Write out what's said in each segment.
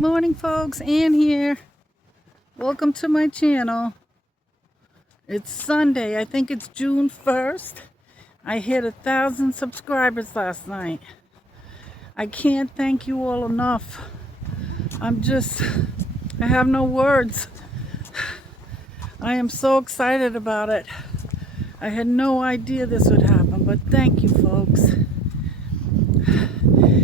morning, folks. Ann here. Welcome to my channel. It's Sunday. I think it's June 1st. I hit 1,000 subscribers last night. I can't thank you all enough. I have no words. I am so excited about it. I had no idea this would happen, but thank you, folks.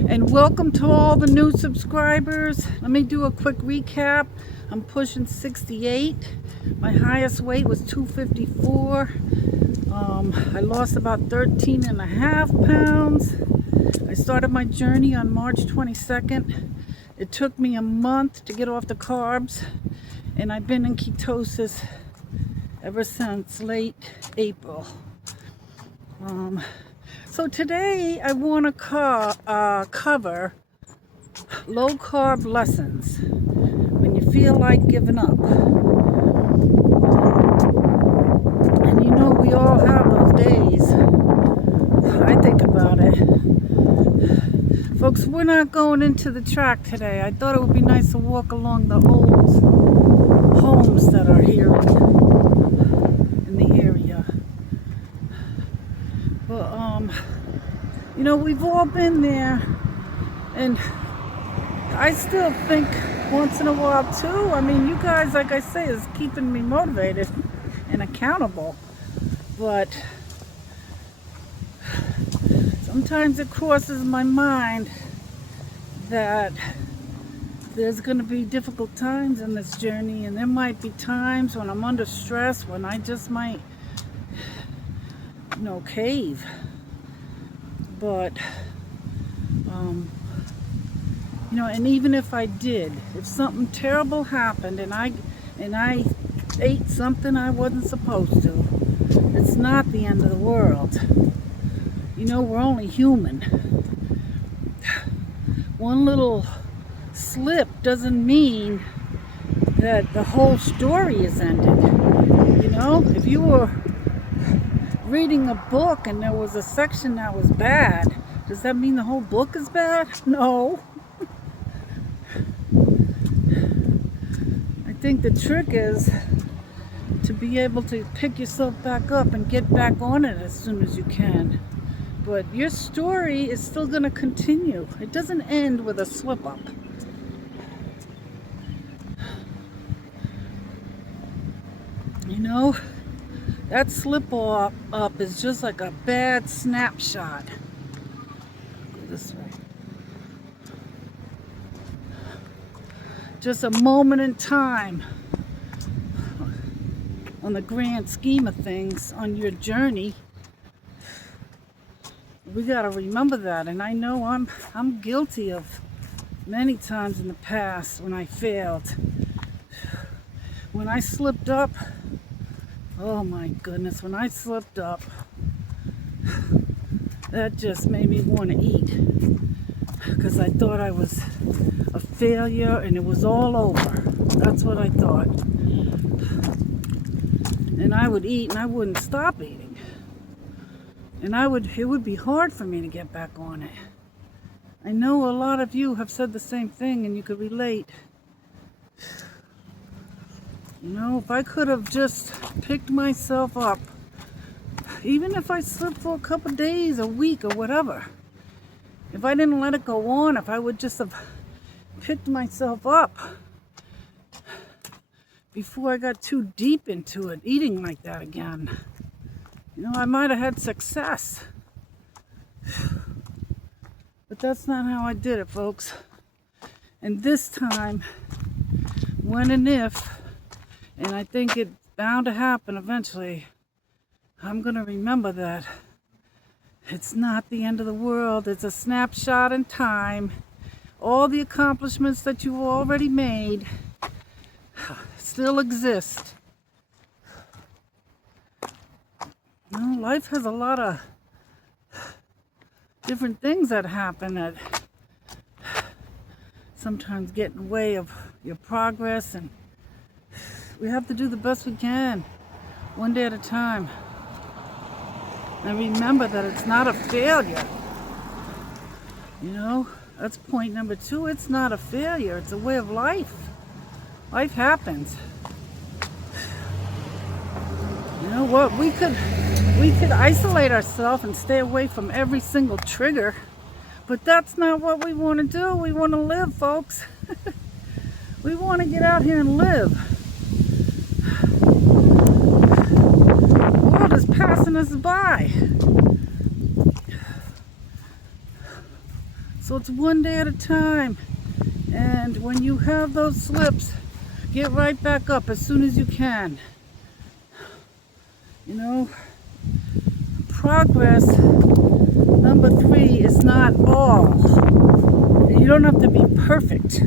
And welcome to all the new subscribers. Let me do a quick recap. I'm pushing 68. My highest weight was 254. I lost about 13.5 pounds. I started my journey on March 22nd. It took me a month to get off the carbs, and I've been in ketosis ever since late April. So today I want to cover low carb lessons when you feel like giving up. And you know, we all have those days. I think about it. Folks, we're not going into the track today. I thought it would be nice to walk along the old homes that are here in the area. But you know, we've all been there, and I still think once in a while too. I mean, you guys, like I say, is keeping me motivated and accountable. But sometimes it crosses my mind that there's going to be difficult times in this journey, and there might be times when I'm under stress, when I just might, cave. But and even if I did, if something terrible happened and I ate something I wasn't supposed to, it's not the end of the world. We're only human. One little slip doesn't mean that the whole story is ended. If you were reading a book and there was a section that was bad, does that mean the whole book is bad? No. I think the trick is to be able to pick yourself back up and get back on it as soon as you can. But your story is still going to continue. It doesn't end with a slip up. That slip up is just like a bad snapshot. Go this way. Just a moment in time on the grand scheme of things on your journey. We got to remember that. And I know I'm guilty of many times in the past when I failed. When I slipped up, oh my goodness, when I slipped up, that just made me want to eat, because I thought I was a failure and it was all over. That's what I thought. And I would eat and I wouldn't stop eating. And it would be hard for me to get back on it. I know a lot of you have said the same thing and you could relate. If I could have just picked myself up, even if I slipped for a couple of days, a week, or whatever, if I didn't let it go on, if I would just have picked myself up before I got too deep into it, eating like that again, I might have had success. But that's not how I did it, folks. And this time, when and if, and I think it's bound to happen eventually, I'm going to remember that it's not the end of the world. It's a snapshot in time. All the accomplishments that you've already made still exist. Life has a lot of different things that happen that sometimes get in the way of your progress, and we have to do the best we can, one day at a time. And remember that it's not a failure. That's point number 2. It's not a failure. It's a way of life. Life happens. You know what? We could isolate ourselves and stay away from every single trigger, but that's not what we want to do. We want to live, folks. We want to get out here and live. The world is passing us by. So it's one day at a time. And when you have those slips, get right back up as soon as you can. You know, progress, number 3, is not all. You don't have to be perfect.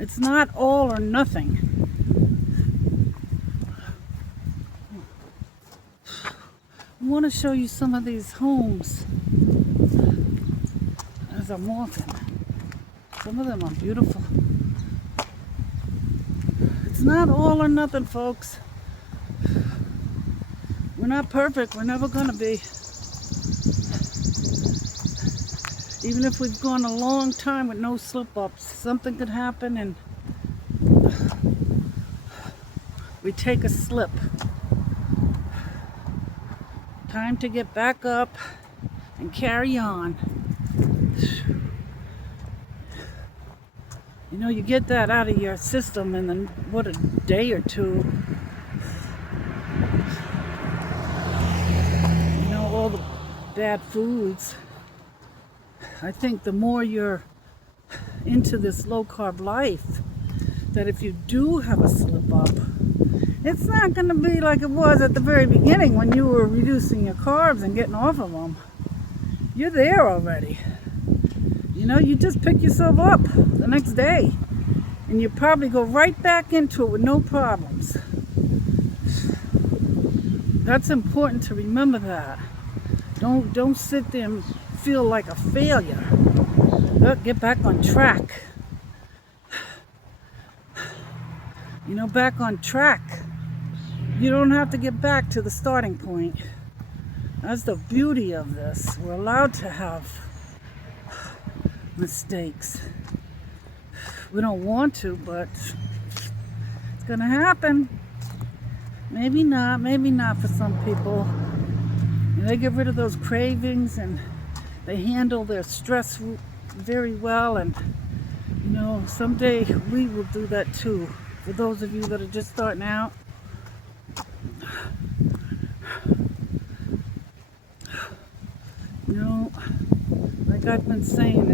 It's not all or nothing. I want to show you some of these homes as I'm walking. Some of them are beautiful. It's not all or nothing, folks. We're not perfect. We're never going to be. Even if we've gone a long time with no slip-ups, something could happen and we take a slip. Time to get back up and carry on. You know, you get that out of your system in a day or two. You know, all the bad foods. I think the more you're into this low-carb life, that if you do have a slip-up, it's not going to be like it was at the very beginning when you were reducing your carbs and getting off of them. You're there already. You know, you just pick yourself up the next day, and you probably go right back into it with no problems. That's important to remember that. Don't sit there and feel like a failure. Get back on track. You know, back on track. You don't have to get back to the starting point. That's the beauty of this. We're allowed to have mistakes. We don't want to, but it's gonna happen. Maybe not for some people. And they get rid of those cravings and they handle their stress very well, and you know, someday we will do that too. For those of you that are just starting out, you know, like I've been saying,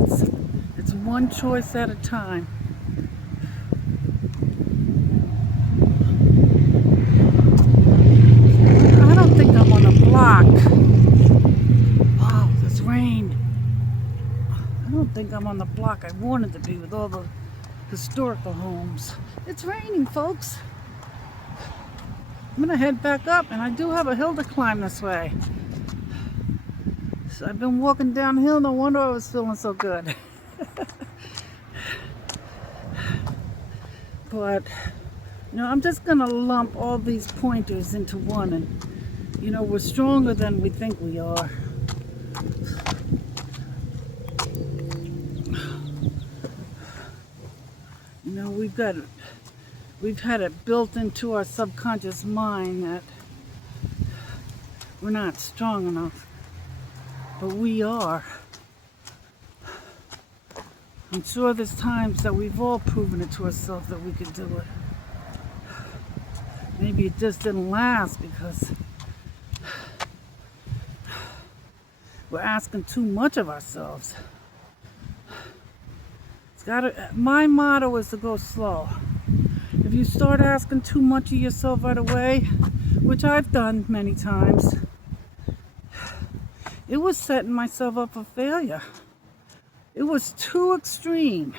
it's one choice at a time. I don't think I'm on a block. Wow, this rain. I don't think I'm on the block I wanted to be with all the historical homes. It's raining, folks. I'm gonna head back up, and I do have a hill to climb this way. So I've been walking downhill, no wonder I was feeling so good. But, you know, I'm just gonna lump all these pointers into one, and, you know, we're stronger than we think we are. You know, we've had it built into our subconscious mind that we're not strong enough, but we are. I'm sure there's times that we've all proven it to ourselves that we could do it. Maybe it just didn't last because we're asking too much of ourselves. My motto is to go slow. If you start asking too much of yourself right away, which I've done many times, it was setting myself up for failure. It was too extreme.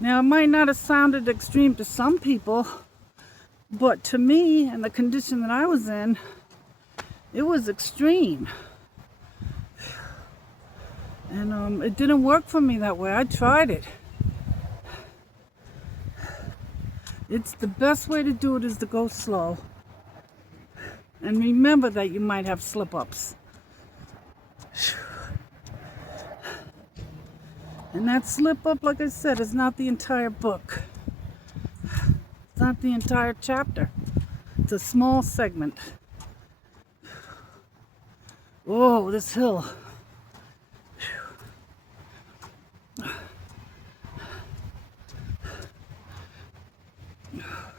Now, it might not have sounded extreme to some people, but to me, and the condition that I was in, it was extreme. And it didn't work for me that way. I tried it. It's the best way to do it is to go slow. And remember that you might have slip-ups. And that slip up, like I said, is not the entire book. It's not the entire chapter. It's a small segment. Whoa, this hill.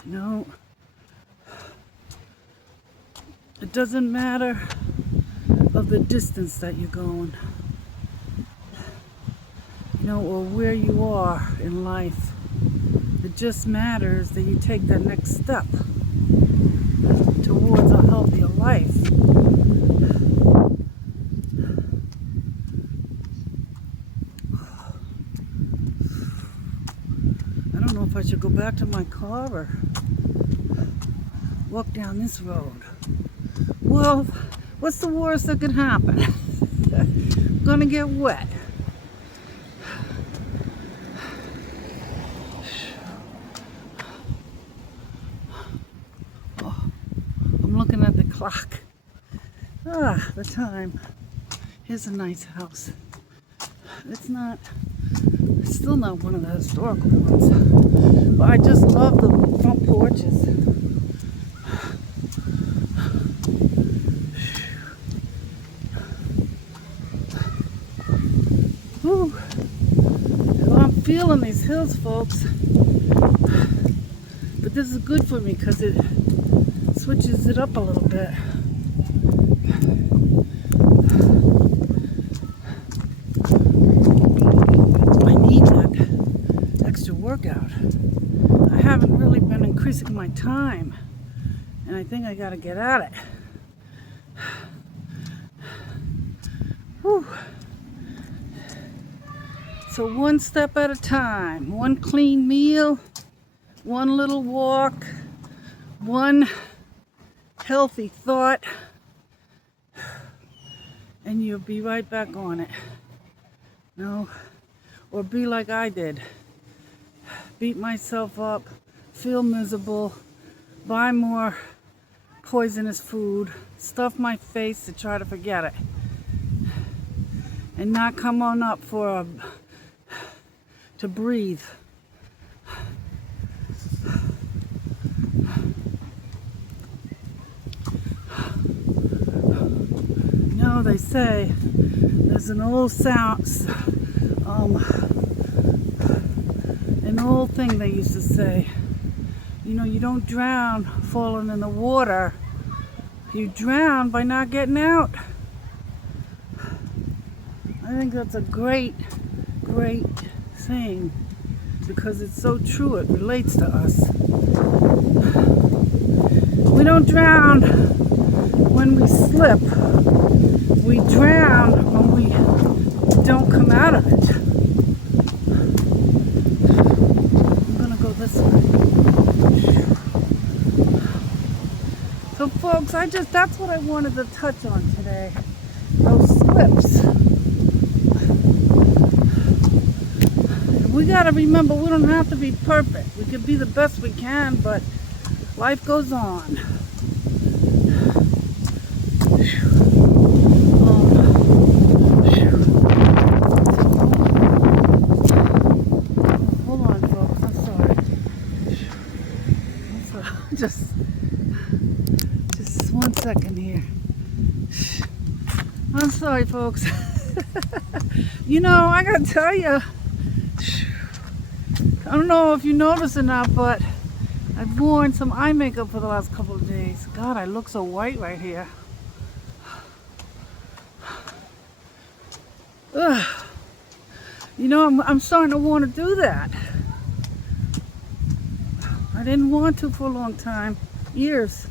No. It doesn't matter of the distance that you're going, or where you are in life. It just matters that you take that next step towards a healthier life. I don't know if I should go back to my car or walk down this road. Well, what's the worst that could happen? I'm gonna get wet. Oh, I'm looking at the clock. The time. Here's a nice house. It's still not one of the historical ones. But I just love the front porches. Whew. Well, I'm feeling these hills, folks. But this is good for me because it switches it up a little bit. I need that extra workout. I haven't really been increasing my time, and I think I got to get at it. Whew. So one step at a time, one clean meal, one little walk, one healthy thought, and you'll be right back on it. Or be like I did. Beat myself up, feel miserable, buy more poisonous food, stuff my face to try to forget it, and not come on up to breathe. They say there's an old an old thing they used to say. You don't drown falling in the water. You drown by not getting out. I think that's a great saying because it's so true. It relates to us. We don't drown when we slip. We drown when we don't come out of it. I'm gonna go this way. So folks, that's what I wanted to touch on today. Those slips. We gotta remember we don't have to be perfect. We can be the best we can, but life goes on. Just 1 second here. I'm sorry, folks. I gotta tell you, I don't know if you noticed or not, but I've worn some eye makeup for the last couple of days. God, I look so white right here. Ugh. I'm starting to want to do that. I didn't want to for a long time, years.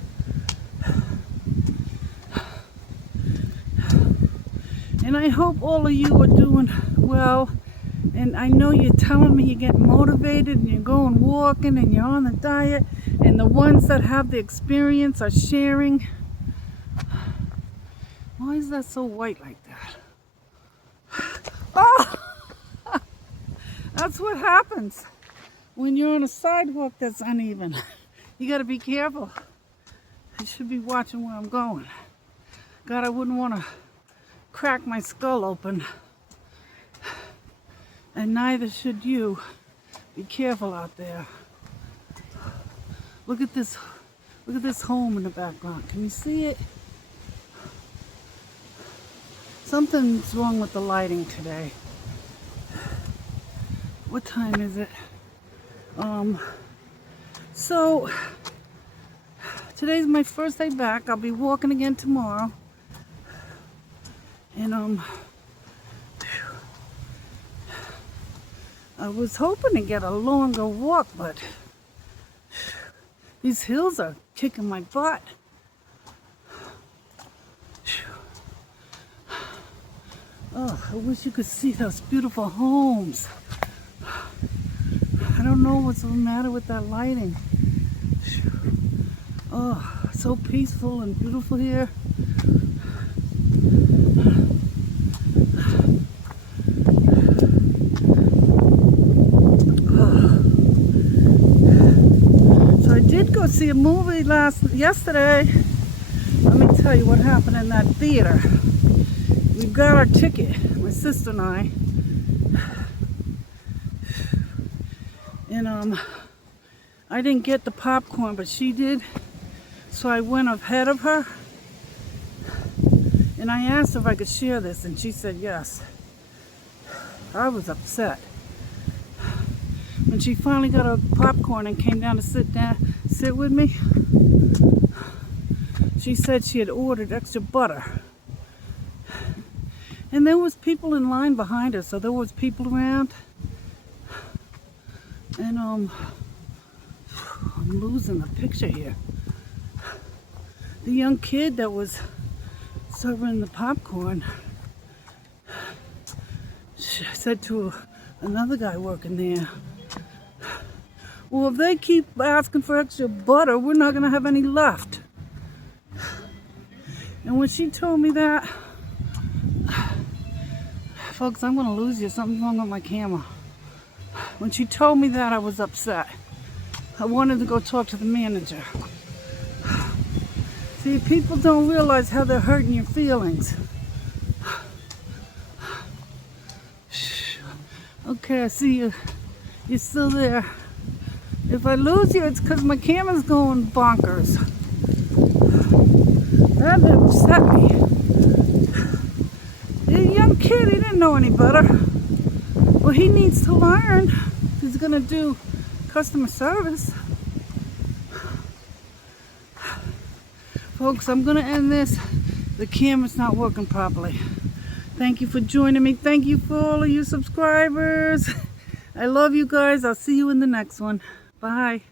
And I hope all of you are doing well. And I know you're telling me you're getting motivated and you're going walking and you're on the diet. And the ones that have the experience are sharing. Why is that so white like that? Oh! That's what happens when you're on a sidewalk that's uneven. You gotta be careful. I should be watching where I'm going. God, I wouldn't want to crack my skull open and neither should you. Be careful out there. Look at this home in the background. Can you see it? Something's wrong with the lighting today. What time is it? So today's my first day back. I'll be walking again tomorrow. And I was hoping to get a longer walk, but these hills are kicking my butt. Oh, I wish you could see those beautiful homes. I don't know what's the matter with that lighting. Oh, so peaceful and beautiful here. So I did go see a movie yesterday. Let me tell you what happened in that theater. We got our ticket, my sister and I. And I didn't get the popcorn, but she did. So I went ahead of her. And I asked her if I could share this, and she said yes. I was upset. When she finally got her popcorn and came down to sit with me, she said she had ordered extra butter. And there was people in line behind her, so there was people around. And I'm losing the picture here. The young kid that was serving the popcorn said to another guy working there, well, if they keep asking for extra butter, we're not going to have any left. And when she told me that, folks, I'm going to lose you. Something's wrong with my camera. When she told me that, I was upset. I wanted to go talk to the manager. See, people don't realize how they're hurting your feelings. Okay, I see you. You're still there. If I lose you, it's because my camera's going bonkers. That upset me. The young kid, he didn't know any better. Well, he needs to learn. He's going to do customer service. Folks, I'm going to end this. The camera's not working properly. Thank you for joining me. Thank you for all of you subscribers. I love you guys. I'll see you in the next one. Bye.